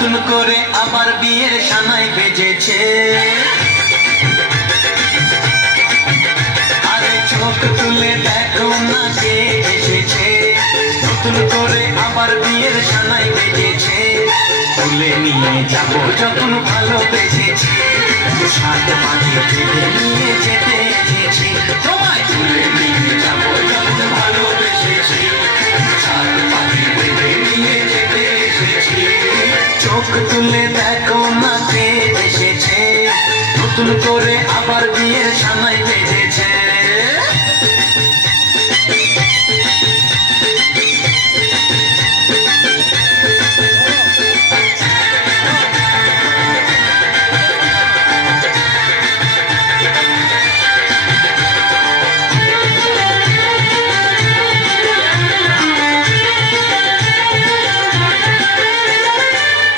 নতুন করে আবার বিয়ের সানাই বেজেছে। আরে চোখ তুলে দেখো না কে এসেছে, নতুন করে আবার বিয়ের সানাই বেজেছে। তুলে নিয়ে যাবো যখন ভালোবেসেছি, সাত পাখি তুলে নিয়ে যেতে এসেছি। তোমায় তুলে নিয়ে যাবো যখন ভালোবেসেছি, সাত পাখি তুলে নিয়ে যেতে এসেছি। চোখ তুলে দেখো না কে এসেছে, নতুন করে আবার বিয়ের সানাই বেজেছে।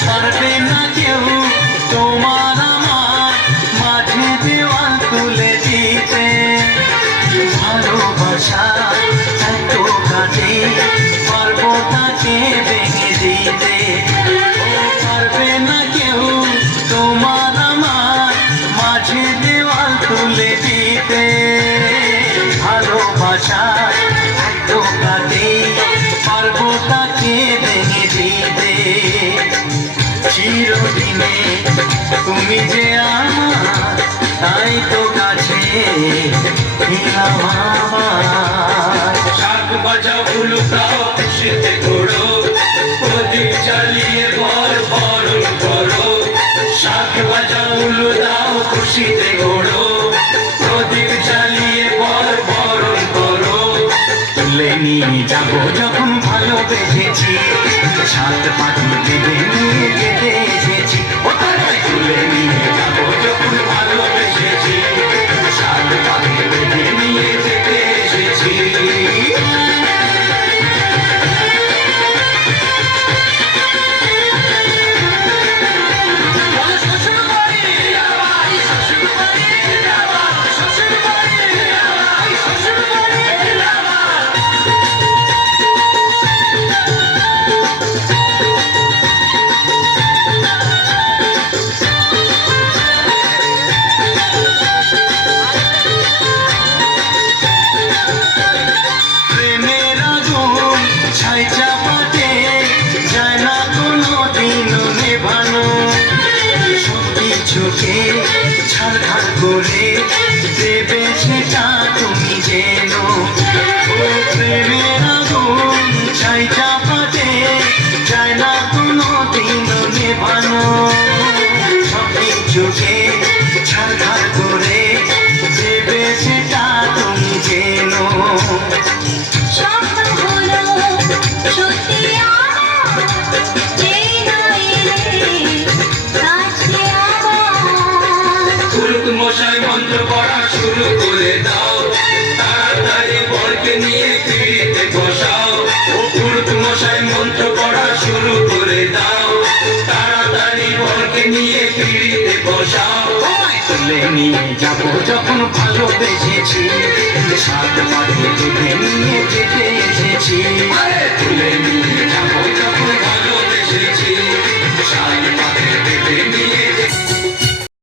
পারবে না কেউ তোমার আমার মাঝে দেওয়াল তুলে দিতে, ভালোবাসা এত কাটে পারবো তাকে ভেঙে দিতে। পারবে না কেউ তোমার আমার মাঝে দেওয়াল তুলে দিতে, ভালোবাসা এত কাটে পারবো তাকে ভেঙে দিতে। চিরদিনে তুমি যে আমার, তাই তো কাছে এলাম আমার। শাক বাজাও উলুকাও খুশিতে ঘোড়ো, প্রদীপ জ্বালিয়ে বর বরণ করো। শাক বাজাও উলু দাও খুশিতে ঘোড়ো, প্রদীপ জ্বালিয়ে বর বরণ করো। তুলে নিয়ে যাবো যখন ভালোবেসেছি, সাত পাখি দেবে নিয়ে যেতে এসেছি। ও তোমায় তুলে নিয়ে যাবো যখন ভালোবেসেছি, সাত পাখি দেবে নিয়ে যেতে এসেছি। প্রেমের আগুন ছাই চাপাতে যায় না কোনো দিনও নেভানো, সব কিছুকে ছাড়খাড় করে দেবে সেটা তুমি যেন। ও প্রেমের আগুন ছাই চাপাতে যায় না কোনো দিনও নেভানো, সব কিছুকে ছাড়খাড় করে দেবে সেটা তুমি যেন। পুরুত মশাই মন্ত্র পড়া শুরু করে দাও, তাড়াতাড়ি বরকে নিয়ে পিড়িতে বসাও। ও পুরুত মশাই মন্ত্র পড়া শুরু করে দাও, তাড়াতাড়ি বরকে নিয়ে পিড়িতে বসাও। তুলে নিয়ে যাবো যখন ভালোবেসেছি, সাত পাখি তুলে নিয়ে যেতে এসেছি।